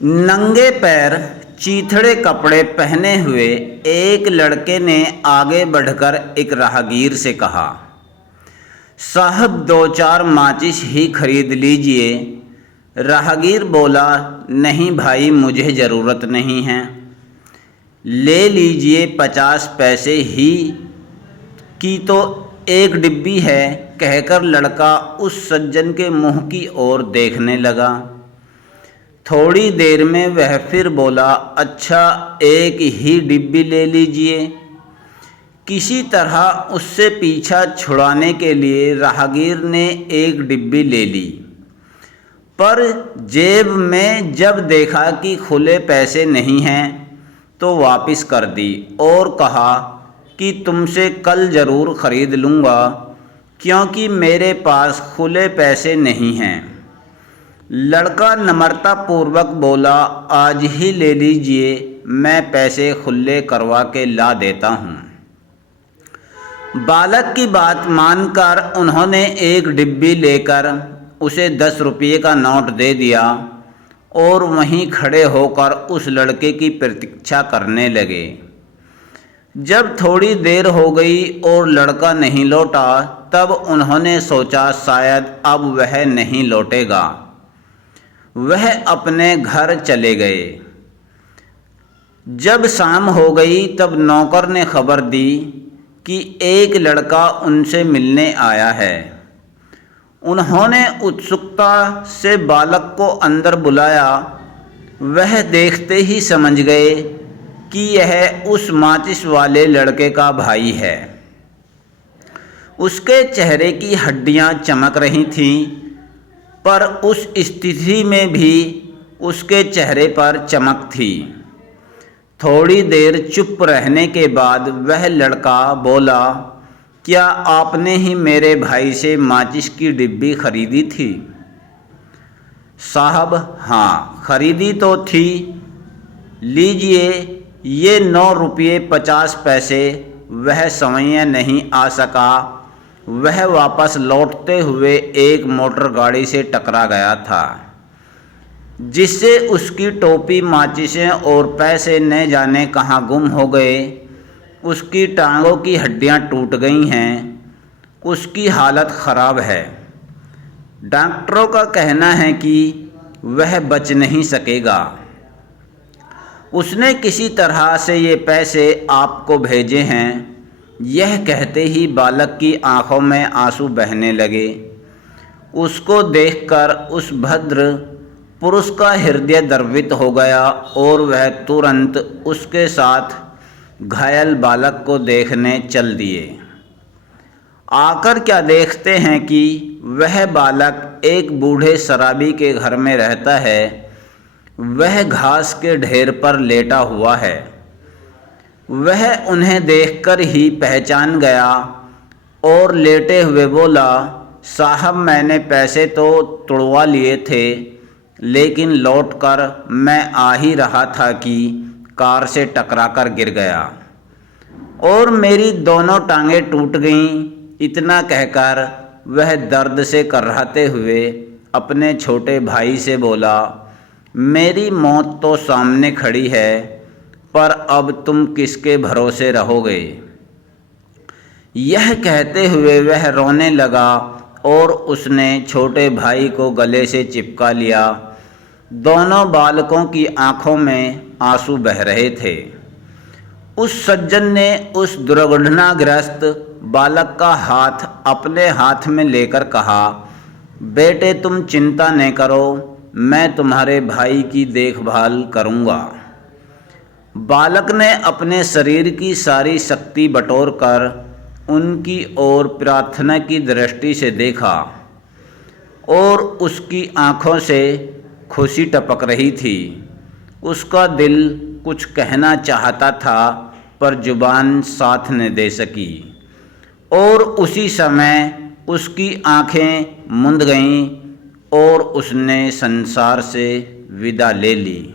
नंगे पैर चीथड़े कपड़े पहने हुए एक लड़के ने आगे बढ़कर एक राहगीर से कहा, साहब 2-4 माचिस ही खरीद लीजिए। राहगीर बोला, नहीं भाई, मुझे ज़रूरत नहीं है। ले लीजिए, 50 पैसे ही की तो एक डिब्बी है, कहकर लड़का उस सज्जन के मुंह की ओर देखने लगा। थोड़ी देर में वह फिर बोला, अच्छा, एक ही डिब्बी ले लीजिए। किसी तरह उससे पीछा छुड़ाने के लिए राहगीर ने एक डिब्बी ले ली, पर जेब में जब देखा कि खुले पैसे नहीं हैं तो वापस कर दी और कहा कि तुमसे कल ज़रूर ख़रीद लूँगा, क्योंकि मेरे पास खुले पैसे नहीं हैं। लड़का नम्रतापूर्वक बोला, आज ही ले लीजिए, मैं पैसे खुले करवा के ला देता हूँ। बालक की बात मानकर उन्होंने एक डिब्बी लेकर उसे 10 रुपये का नोट दे दिया और वहीं खड़े होकर उस लड़के की प्रतीक्षा करने लगे। जब थोड़ी देर हो गई और लड़का नहीं लौटा, तब उन्होंने सोचा शायद अब वह नहीं लौटेगा। वह अपने घर चले गए। जब शाम हो गई तब नौकर ने खबर दी कि एक लड़का उनसे मिलने आया है। उन्होंने उत्सुकता से बालक को अंदर बुलाया। वह देखते ही समझ गए कि यह उस माचिस वाले लड़के का भाई है। उसके चेहरे की हड्डियां चमक रही थीं, पर उस स्थिति में भी उसके चेहरे पर चमक थी। थोड़ी देर चुप रहने के बाद वह लड़का बोला, क्या आपने ही मेरे भाई से माचिस की डिब्बी खरीदी थी? साहब, हाँ, खरीदी तो थी। लीजिए, ये 9 रुपये 50 पैसे। वह समय नहीं आ सका। वह वापस लौटते हुए एक मोटर गाड़ी से टकरा गया था, जिससे उसकी टोपी, माचिसें और पैसे न जाने कहाँ गुम हो गए। उसकी टांगों की हड्डियां टूट गई हैं। उसकी हालत ख़राब है। डॉक्टरों का कहना है कि वह बच नहीं सकेगा। उसने किसी तरह से ये पैसे आपको भेजे हैं। यह कहते ही बालक की आंखों में आंसू बहने लगे। उसको देखकर उस भद्र पुरुष का हृदय द्रवित हो गया और वह तुरंत उसके साथ घायल बालक को देखने चल दिए। आकर क्या देखते हैं कि वह बालक एक बूढ़े शराबी के घर में रहता है। वह घास के ढेर पर लेटा हुआ है। वह उन्हें देखकर ही पहचान गया और लेटे हुए बोला, साहब, मैंने पैसे तो तुड़वा लिए थे, लेकिन लौटकर मैं आ ही रहा था कि कार से टकराकर गिर गया और मेरी दोनों टांगें टूट गईं। इतना कहकर वह दर्द से कर्राते हुए अपने छोटे भाई से बोला, मेरी मौत तो सामने खड़ी है, पर अब तुम किसके भरोसे रहोगे? यह कहते हुए वह रोने लगा और उसने छोटे भाई को गले से चिपका लिया। दोनों बालकों की आंखों में आंसू बह रहे थे। उस सज्जन ने उस दुर्घटनाग्रस्त बालक का हाथ अपने हाथ में लेकर कहा, बेटे, तुम चिंता न करो, मैं तुम्हारे भाई की देखभाल करूँगा। बालक ने अपने शरीर की सारी शक्ति बटोरकर उनकी ओर प्रार्थना की दृष्टि से देखा और उसकी आंखों से खुशी टपक रही थी। उसका दिल कुछ कहना चाहता था, पर जुबान साथ न दे सकी और उसी समय उसकी आंखें मूंद गईं और उसने संसार से विदा ले ली।